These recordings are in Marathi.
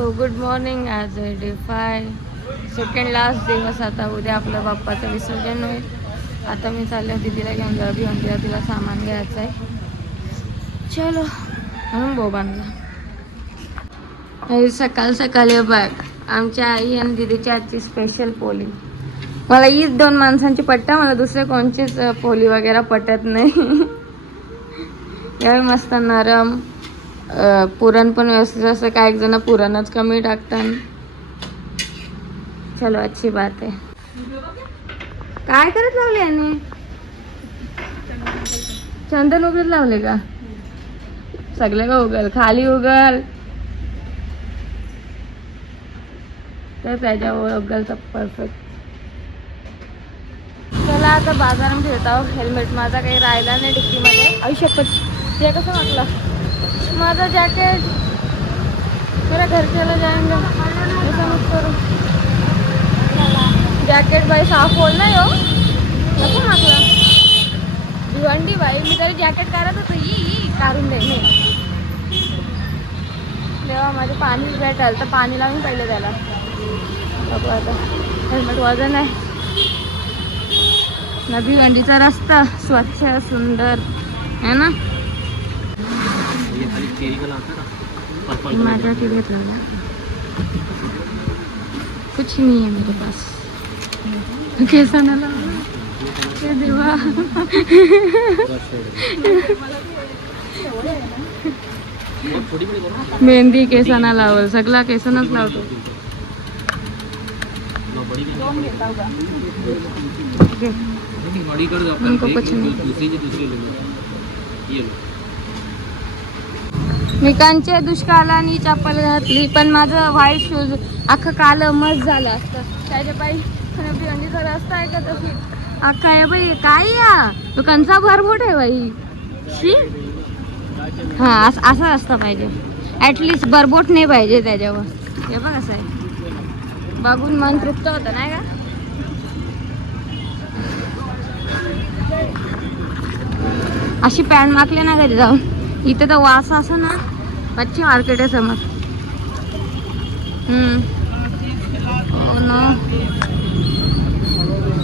So good morning. As a day 5 second last दिवस. आता उद्या आपल्या बाप्पाचं विसर्जन होईल. आता मी चालले दीदीला घेऊन जा भिवंडीला, तिला सामान घ्यायचं आहे. चलो म्हणून बोबांना सकाळ सकाळी बघ आमच्या आई आणि दीदीच्या आजची स्पेशल पोळी. मला हीच 2 माणसांची पट्टा, मला दुसरे कोणचीच पोळी वगैरे पटत नाही. यावेळी मस्त नरम, पुरण पण व्यवस्थित असं. काही जण पुरणच कमी टाकतात. चलो अच्छी बात आहे. काय करत लावले याने? चंदन उगत लावले का? सगळे का उगल खाली उगल तर त्याच्यावर उगल तर परफेक्ट. चला आता बाजारात फिरत आहोत. हेल्मेट माझा काही राहिला नाही डिक्कीमध्ये. आयुष्यपत ते कसं वाटलं माझं जॅकेट. मेरा घरच्याला जाएंगे ऐसा मत करो. जॅकेट बाई साफ होल नाही हो. कसं मागलं भिवंडी बाई. मी तरी जॅकेट काढत होतो. ही काढून दे मी तेव्हा माझे पाणी भेटल तर पाणी लावून पहिले त्याला. बघू आता हेल्मेट वजन आहे ना. भिवंडीचा रस्ता स्वच्छ सुंदर है ना. माझ्या की घेतला ना कुछ नहीं है मेरे पास. कैसा ना लावा देवा. मेहंदी केसांना लावल सगळा केसांनाच लावतो. उनको कुछ नहीं. मी कांच्या दुष्काळाने चप्पल घातली पण माझं व्हाईट शूज अख्खं कालं मस्त झालं असतं. त्याच्या पायी भिवंडीचा रस्ता आहे का तशी अख्खा आहे बाई. काय या तो कंचा भरभोट आहे बाई. शी हा असं असतं पाहिजे. ॲटलिस्ट बरबोट नाही पाहिजे त्याच्यावर. हे बघ असं आहे बघून मन तृप्त होतं नाही का. अशी पॅन्ट मागली ना घरी जाऊन. इथे तर वास असं ना. मच्छी मार्केट आहे समोर. हो ना.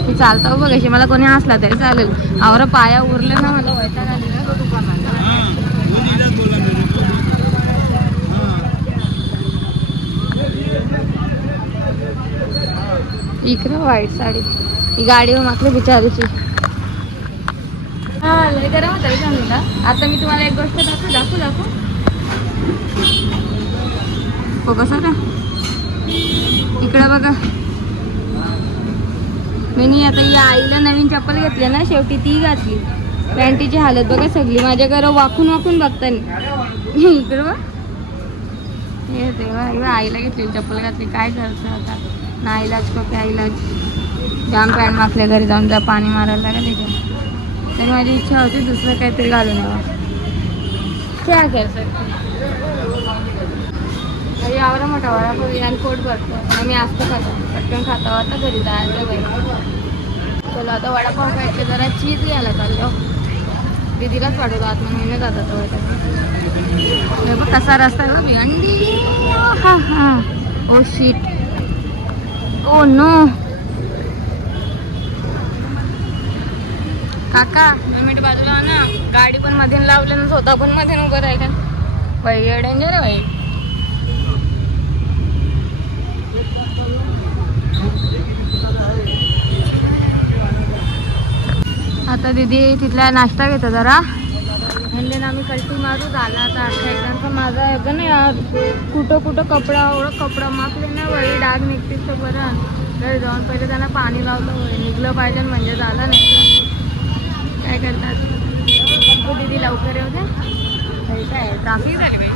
मी चालतो बघ अशी. मला कोणी हसला तरी चालेल. आवर पाया उरले ना मला वैताग आलेला. इकडे व्हाईट साडी ही गाडीवर मागली बिचारीची. हा लय गरम होतं रे सांगूला. आता मी तुम्हाला एक गोष्ट दाखवू हो कसं का. इकडं बघा मी आता या आईला नवीन चप्पल घेतली ना शेवटी ती घातली. पॅन्टीची हालत बघा सगळी. माझ्या घरावर वाकून वाकून बघताना इकडं बघ. हे तेव्हा आईला घेतलेली चप्पल घातली. काय करतं आता ना इलाज को क्या इलाज. जाम पॅन्ट मागल्या घरी जाऊन जा पाणी मारायला लागेल त्याच्या. तरी माझी इच्छा होती दुसरं काहीतरी घालून यावं. क्या कर सकते. यावर मोठा वडापाव आणि पोट भरतो. आम्ही असतो खातो पटकन खाता आता घरी जायचं बाई. चला आता वडापाव खायचे. जरा चीज घ्यायला चाललो. दीदीलाच वाटवतो आतमध्ये मी नाही जातात वगैरे. बघ कसा रस्ता आहे बघ भिवंडी. हा हा ओ शीट ओ नो. काका मिनिट बाजूला ना. गाडी पण मध्ये लावले ना स्वतः पण मध्ये उभं राहिलं बाई. डेंजर आहे बाई. आता दीदी तिथला नाश्ता घेतो जरा. म्हणजे आम्ही कल्टी मारू झाला आता. अख्खा एकदांचा माझा आहे का ना यार. कुठं कपडा एवढं कपडा मागले ना बाई. डाग निघतील तर बरं. तर जाऊन पहिले त्यांना पाणी लावलं निघलं पाहिजे म्हणजे झालं नाही तर काय करतात. दीदी लवकर येऊ दे. काय ट्राफिक झाली बाई.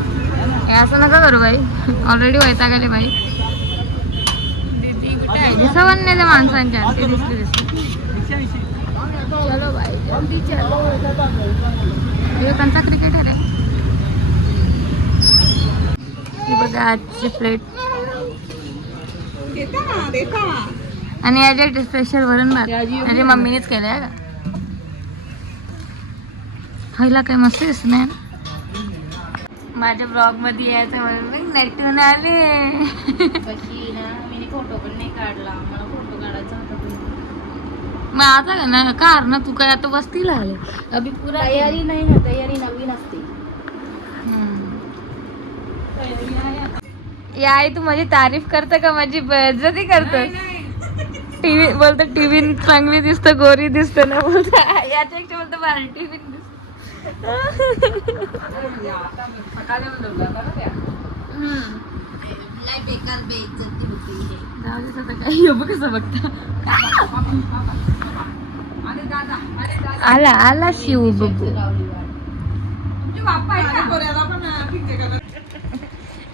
हे असं नका करू बाई. ऑलरेडी वैताग आले बाई. दीदी कुठे आहे सवन नाही त्या माणसांच्या. ते दिसते. चलो बाई जल्दी चलो. हे कंचा क्रिकेटर आहे. ही बघा आजची प्लेट आणि याच्या स्पेशल वरण भात. म्हणजे मम्मीनेच केलं आहे का. खायला काय मस्त दिसत नाही. माझ्या ब्लॉग मध्ये यायचं म्हणून नटून आले. कशी ना मी फोटो पण नाही काढला, मला फोटो काढायचा होता. मग आता ना कार ना तू काय आता वस्तीला आले अभि पुरा तयारी नाही ना, तयारी नवीन असते. या आई तू माझी तारीफ करते का माझी बेइज्जती करते? टीव्ही बोलतो टीव्ही चांगली दिसतं, गोरी दिसतं ना बोलतो याच्या एक बोलतो भारी टीव्ही बेकार बेइज्जती होती. कसं बघता आला आला शिव बघू.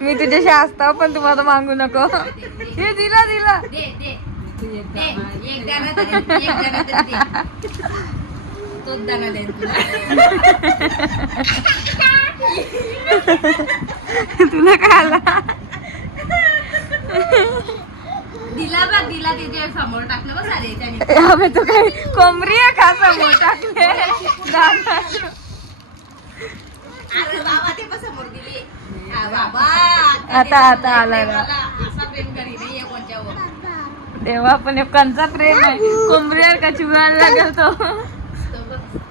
मी तुझ्याशी असता पण तू माझं मागू नको. हे दिला दिला तुला काय आला? दिला बघ, दिला तिथे समोर टाकलं बघ सारे. तो काय कोंबरी आहे का समोर टाकले? अरे बाबा ते पण समोर दिली. बाबा आता आता आला ना. असा प्रेम करी नाही कोणच्यावर. देवा पण कंचा प्रेम आहे. कोंबरीवर का चिवळायला लागेल तो.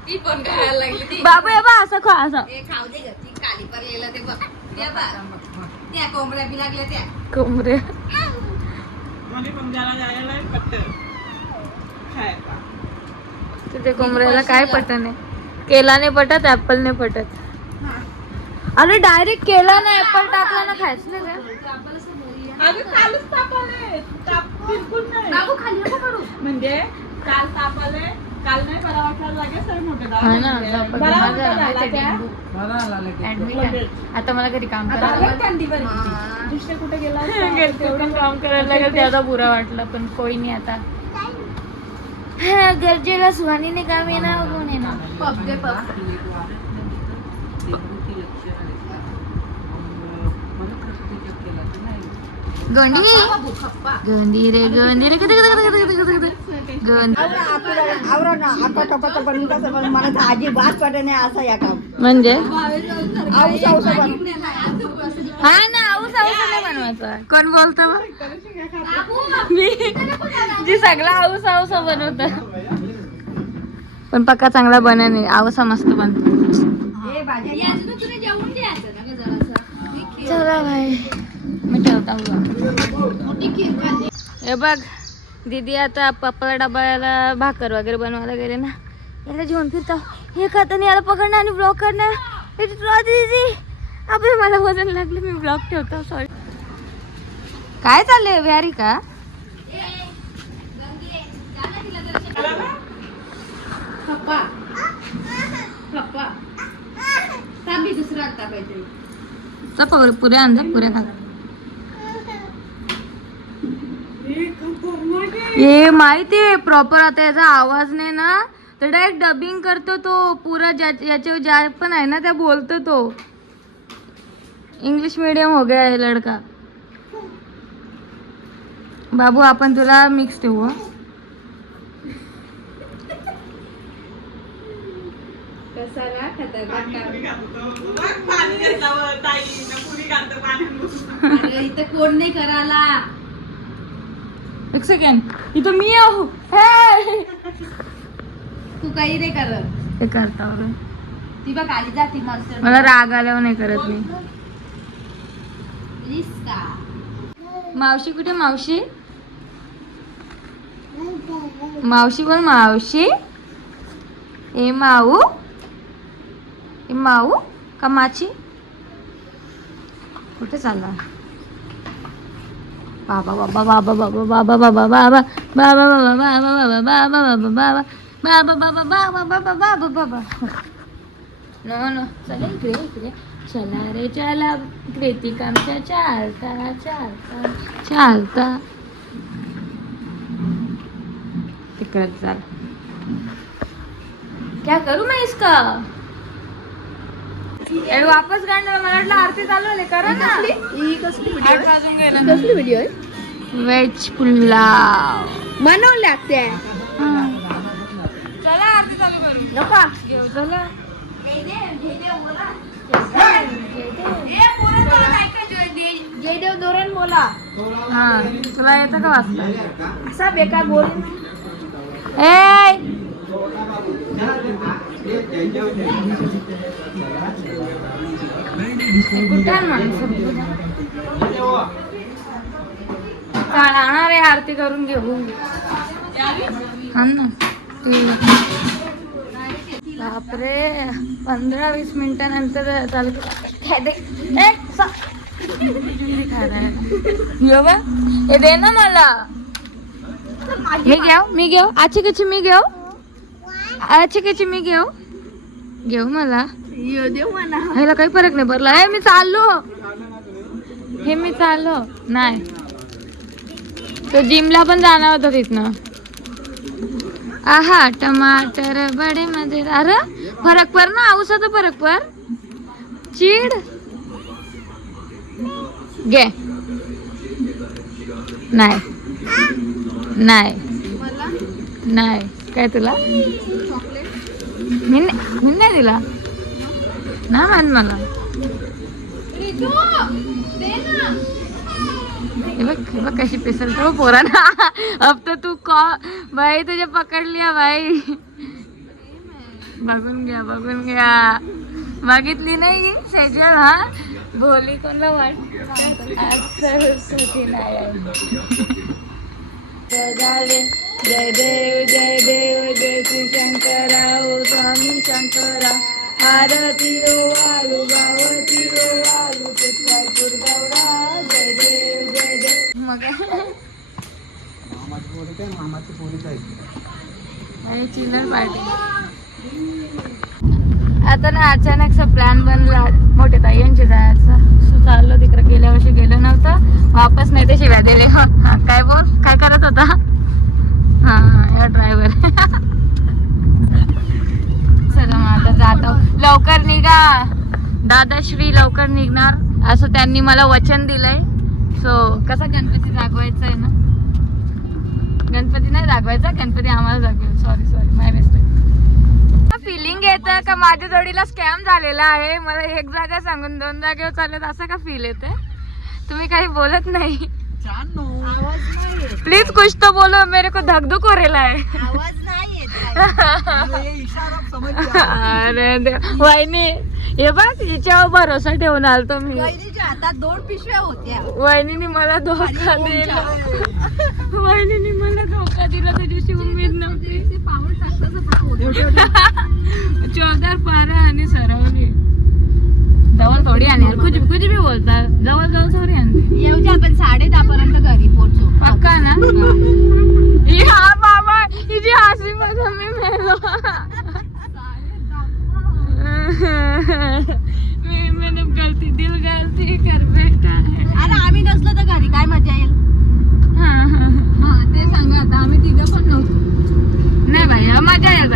ती पण खायला लागली ती. बाबू हे बा असं खा असं. हे खाऊ दे ग, ती काली पर गेलं ते बघ. त्या बघ. त्या कोंबड्या बी लागल्या त्या. कोंबरे तुझ्या कोंबऱ्याला काय पटन आहे? केला नाही पटत, ऍपल नाही पटत. अरे डायरेक्ट केला ना ऍपल टाकला ना खायच नाही बाबू खाली नको करू. म्हणजे काल ताप आले, काल नाही बरा वाटायला लागेल सर मोठे आता मला घरी काम करायला कुठे गेला तेवढं काम करायला लागेल त्याचा बुरा वाटला पण कोई नाही. आता गरजेला सुहानीने काम येणार कोण येणार? पप दे पप. गोंडी गोंडी रे गोंडी रे मला अजिबात पटत नाही असं या काम. म्हणजे आऊस आऊस बन. हा ना आऊस आऊस नाही बनवायचा. कोण बोलतो मग? मी जी सगळा आऊस आऊस बनवत पण पक्का चांगला बना नाही. आवसा मस्त बनतो. चला भाई मी ठेवता हे बघ दीदी आता पप्पाला डब्याला भाकर वगैरे बनवायला गेले ना. याला जेवण फिरता हे खाता नाही याला पकडणं आणि ब्लॉक करणं. दीदी अबे मला वजन लागलं मी ब्लॉक ठेवतो सॉरी. काय चाललंय व्यारी का? पप्पा पप्पा थांबी दुसरा आता काहीतरी. पुऱ्या अंदा पुऱ्या खा. हे माहितीये प्रॉपर आता याचा आवाज नाही ना तर डायरेक्ट डबिंग करतो तो पुरा याच्या ज्या पण आहे ना त्या बोलतो तो. इंग्लिश मीडियम हो गया है लड़का. बाबू आपण तुला मिक्स ठेवू. कसा ना खतरनाक इथं कोण नाही करायला. एक सेकंड इथं मी आहो. तू काही नाही करत. हे करता ती बघ आली जाती मास्टर. मला राग आल्यावर नाही करत मी. मावशी कुठे? मावशी मावशी बोल. मावशी ए माऊ ए माऊ का माची कुठे चालला? बाबा बाबा बाबा बाबा बाबा बाबा बाबा बाबा बाबा बाबा बाबा बाबा बाबा बाबा बाबा बाबा बाबा बाबा. नो नो चला इकडे इकडे. चला रे चला कृतिकांच्या चालता चालता चालता तिकडे चाल. क्या करू मैं इसका? वापस गाणं मला वाटलं आरती चालू आहे. करा ना. कसली व्हिडिओ आहे? वेज पुलाव बनवले लागते. चला आरती चालू करू. नका घेऊ चला. जयदेव धोरण बोला. हा तुला येतं का वाचता? असा बेकार बोल. ए आणणार आहे आरती करून घेऊ. बापरे 15-20 मिनिटानंतर चालू हे दे ना मला. मी घेऊ आची कची मी घेऊ घेऊ मला ह्याला काही फरक नाही पडला. हे मी चाललो नाही. तो जिमला पण जाणार होता तिथनं. आहा टमाटर बडे मध्ये. अरे फरक पर ना औषध फरक पर चीड घे. नाही काय तुला मी नाही दिला ना मान मला. हे बघ कशी पिसलतो पोरांना. अब तो तू भाई तुझे पकड लिया भाई. बघून घ्या बघितली नाही सेजल. हा भोली कोणला वाट जय देव जय श्री शंकरा ओ स्वामी शंकरा. आरती रो वालू गावती रो वालू चित्रपूर गौरा. जय देव मग चिल्ड्रन पार्टी. आता ना अचानकचा प्लॅन बनला मोठे ताई यांचे जायचं. चाललो तिकडे. गेल्या वर्षी गेलो नव्हतं. वापस नाही ते शिव्या दिले. काय बोल काय करत होता? हा या ड्रायव्हर. चला मग आता जातो. लवकर निघा दादाश्री लवकर निघणार असं त्यांनी मला वचन दिलंय. सो कसा गणपती जागवायचा आहे ना. गणपती नाही जागवायचा गणपती आम्हाला जागवेल. सॉरी माय मिस्टेक. फिलिंग येतं का माझ्या जोडीला स्कॅम झालेला आहे. मला एक जागा सांगून 2 जागेवर चालत असं का फील येते? तुम्ही काही बोलत नाही. प्लीज कुछ तो बोलो मेरे को धक धुक हो रहा है. अरे वहिनी हे बघ हिच्यावर भरोसा ठेवून आलतो मी. हातात 2 पिशव्या होत्या. वहिनीने मला धोका दिला. वहिनीने मला धोका दिला. तुझ्याशी उमेद नव्हती. 14 पारा आणि सरवली जवळ थोडी आणि कुछ भी बोलता. जवळ थोडी आणते. येऊच्या आपण 10:30 पर्यंत घरी पोहोचू. पक्का ना. हा बाबा हिची हसी मध्ये मी मेलो. मैंने गलती कर बैठा है. अरे आम्ही नसलो तर घरी काय मजा येईल. ते सांगा आता. आम्ही 3 पण नव्हतो. नाही भाई मजा येईल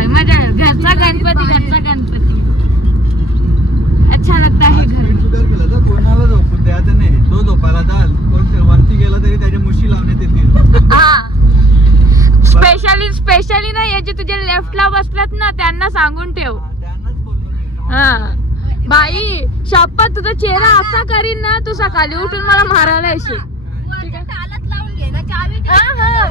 घरचा गणपती अच्छा लगता है घर. कोणाला झोपून द्यायचं नाही. तो झोपायला जाल कोण वरती गेला तरी त्याच्या मुशी लावण्यात येतील. हा स्पेशली ना याचे तुझे लेफ्टला बसलात ना त्यांना सांगून ठेव. त्यांनाच बोललो मी. हा बाई शपथ तुझा चेहरा असा करीन ना तू सकाळी उठून मला मारायला येशील. तालात लावून घे ना चावी.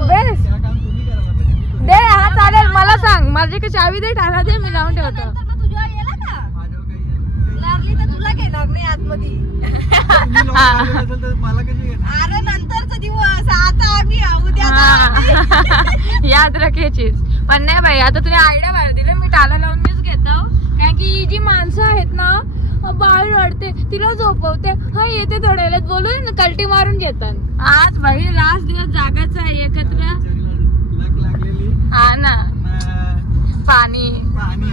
बेस त्या काम तुम्ही करायला पाहिजे. दे. हा चालेल मला सांग माझी की चावी दे. टाळा दे मी लावून ठेवतो. मग तुझ्या येला का माझ्यावर काही लागली तर तुला घेणार नाही आतमध्ये. तुम्ही लोक आले असेल तर मला कशी घेणार? अरे नंतरचा दिवस. आता आम्ही उद्या याद रखायचीच. पण नाही बाई आता तुम्ही आयडिया बाहेर दिले. मी टाला लावून मीच घेतो. कारण की ही जी माणसं आहेत ना बाळ रडते तिला झोपवते. हा येते थोड्या वेळात बोलून कल्टी मारून घेतात. आज भाई लास्ट दिवस जागायचा आहे एकत्र. लक लागलेली. हा ना पाणी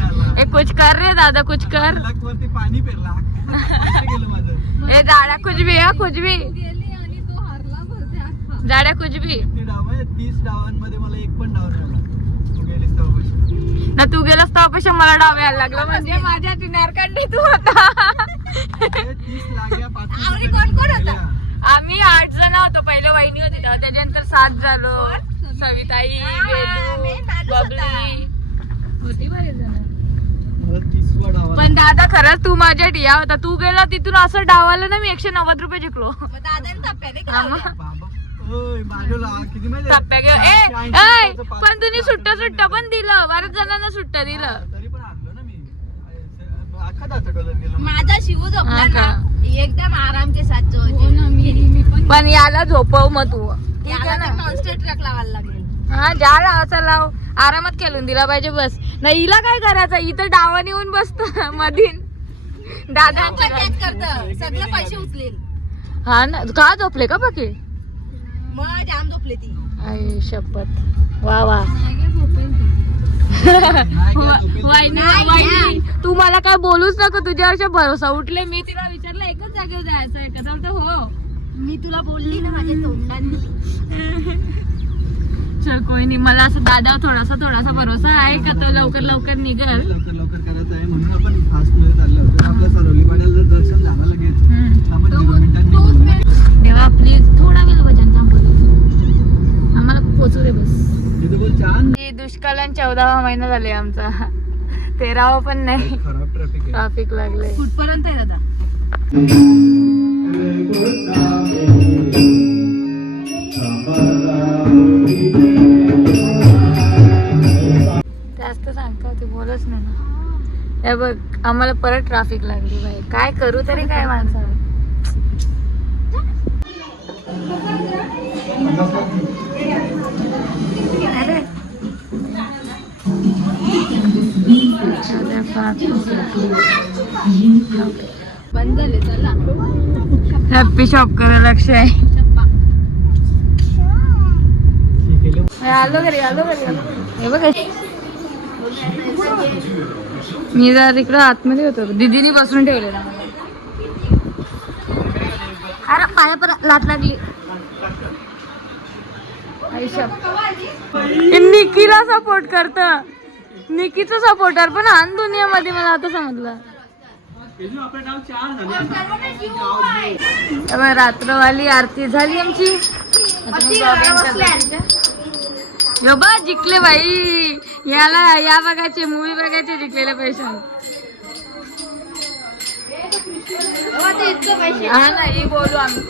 आला. ए कुछ कर रे दादा कुछ कर. लक वरती पाणी पेरला. पैसे गेलं माझं. ए जाड्या कुछ भी हा कुछ भी आणि तो हारला भरते. जाड्या कुछ भी. किती डाव आहे? 30 डावांमध्ये मला एक पण डाव नाही आला. तू गेलीस तेव्हा ना तू गेलास तेव्हा मला डाव यायला लागला. म्हणजे माझ्या टिनारकडे तू होता. 30 लागल्या. 5 आवडी कोण होता? आम्ही 8 जण होतो. पहिले वहिनी होती तेव्हा त्याच्यानंतर 7 झालो. सविताई गेदू बबली होती बरेच जण. 30 उजवा डावा. पण दादा खरंच तू माझ्या डिया होता. तू गेला तिथून असं डावाला ना मी 190 रुपये जिंकलो. मग दादाने टप्प्याने हा केलं. मग. बाबा, ओय, बाजूला किती माहिती टप्प्या घेऊ. पण तुम्ही सुट्ट पण दिलं. बऱ्याच जणांना सुट्ट दिलं. तरी पण हारलो ना मी. अख्खा दाता कलर गेला. माझा शिव झोपला हा ना का? एकदम आराम के साथ जो पण याला झोपव मग तू. याला तर कॉन्स्टंट ट्रॅक लावायला लागेल. हा ज्या लावाचा लाव. आरामात खेळून दिला पाहिजे बस. नाही हिला काय करायचं. इथं डावाने येऊन बसत मधीन दादांच्या पण तेच करतं सगळे पैसे उचलेल. हा ना. का झोपले का बाकी. मग जाम झोपले ती. आई शपथ. वा वा. वाहिनी तू मला काय बोलूच नको. तुझ्यावरच्या भरोसा उठले. मी तिला विचारलं एकच जागेवर जायचं आहे का. तर हो मी तुला बोलली ना माझ्या तोंडाने. चल कोई नाही. मला असं दादावर थोडासा भरोसा आहे का तो लवकर निघल. लवकर करायचं आहे म्हणून आपण फास्ट मध्ये चाललो होतो. आपल्या सरवली पाण्याला जर दर्शन झालं लगेच तर आपण 0 मिनिटांनी देवा प्लीज थोडा वेळ वजन थांबवलं. आम्हाला पोचू दे बस. तिथे बोल छान. दुष्काळान 14वा महिना झाले आमचा. 13वा पण नाही. खराब ट्रॅफिक आहे. ट्रॅफिक लागले. कुठपर्यंत आहे दादा. जास्त सांगता होती बोलच नाही ना. हे बघ आम्हाला परत ट्रॅफिक लागली बाई. काय करू तरी काय माणसाला. अरे बंद झाले चला. हॅपी शॉप करा लक्ष आहे. आलो घरी. हे बघ मी जरा तिकडं आतमध्ये होतो. दीदीने बसून ठेवलेला. अरे पाया पर लाट लागली. निकीला सपोर्ट करत. निकीचं सपोर्टर पण हान दुनियामध्ये. मला आता समजलं. रात्रवाली आरती झाली आमची. बा जिंकले बाई. या बघायचे मूवी बघायचे जिंकलेले पैसे. हा नाही बोलू आम्ही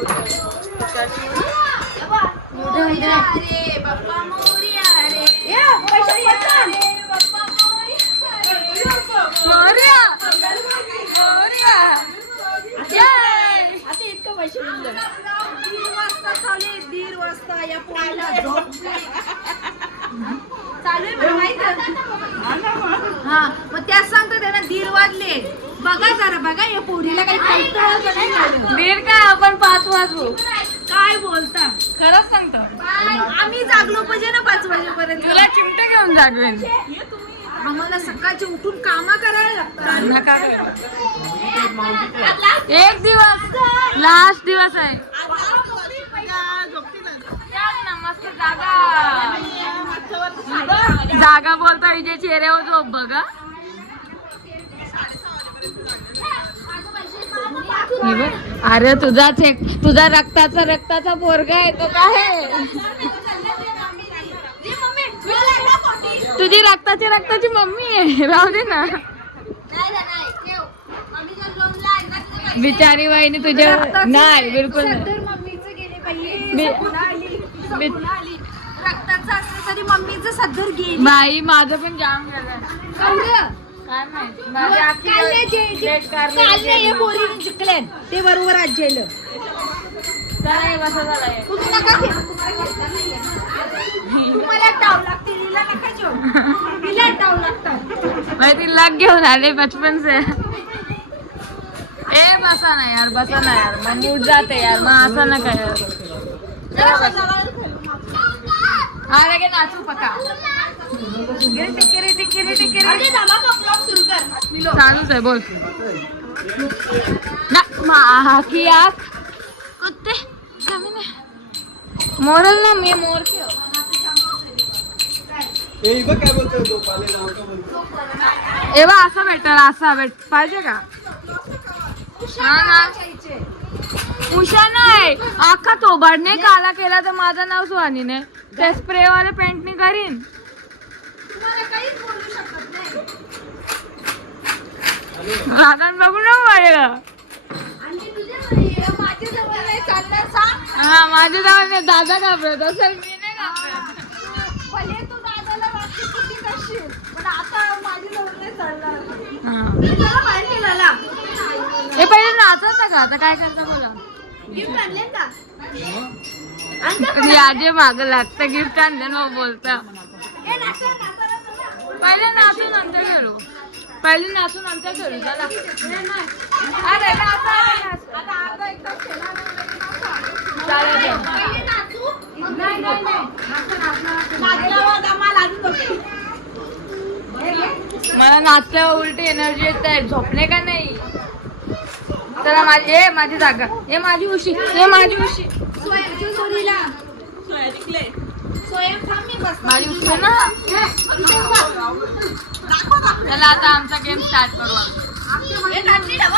हा मग त्याच सांगतो त्यांना 1:30 वाजले. बघा जरा बघा या पोरीला काही कळतं नाही. दीड काय आपण 5 वाजू. काय बोलता. खरंच सांगतो. आम्ही जागलो पाहिजे ना 5 वाजेपर्यंत. तुला चिमटे घेऊन जागवेन. आम्हाला सकाळचे उठून कामा करायला लागतात. एक दिवस लास्ट दिवस आहे. मस्त जागा बोलता विजय चेहऱ्यावर झोप बघा. अरे तुझा रक्ताचा पोरगा आहे तो काय. तुझी रक्ताची मम्मी आहे. राहू दे ना. बिचारी वाहिनी तुझ्या नाही बिलकुल रक्ताचं असलं तरी मम्मीचं सद्धर गेली. बाई माझं पण जाम गेलं. ते बरोबर आज जेल. तुम्हाला टाव लागते हिला नका जेव. हिला टाव लागतात. ती लाग घेऊन आले बचपन से. ए बसा ना यार मग मूड जाते यार. मग असं नका यार. लगे नाचू पका. चालूच आहे बोल ना. की आख कुत्ते मोरल ना. मी मोर के काय बोलतोय एव्हा असा भेटेल. असा पाहिजे का. उषा नाही अख्खा थोबाडने काला केला तर माझं नाव सुहानीने. त्या स्प्रे वाले पेंटने करीन. रागान बघू ना माझ्या माझ्या जवळ नाही चालणार सांग. हा माझ्या जवळ दादा घाबरत असेल मी नाही घाबरत. भले तू दादाला वाटते किती करशील पण आता माझ्या जवळ नाही चालणार. हा. मी त्याला बाहेर गेला. हे पहिले नाचत का आता काय करता बोला. गिफ्ट आणले का? आजे माग लागतं गिफ्ट आणलं ना बोलता. ए, नाचा, नाचा, नाचा. पहिले नाचून नंतर करू. पहिले नाचून नंतर करू चला. अरे नाचा, नाचा. आता अर्धा एक तास खेळणार चालेल. पहिले नाचू. नाही. नाचल्यावर दमाला अजून बघू. मला नाचल्यावर उलटी एनर्जी येत आहे. झोपले का नाही. चला माझी जागा. हे माझी उशी. सोयाची सोरीला. सोया थांब मी बस. माझी उशी आहे ना. चला आता आमचा गेम स्टार्ट करू. हे नाचली ना.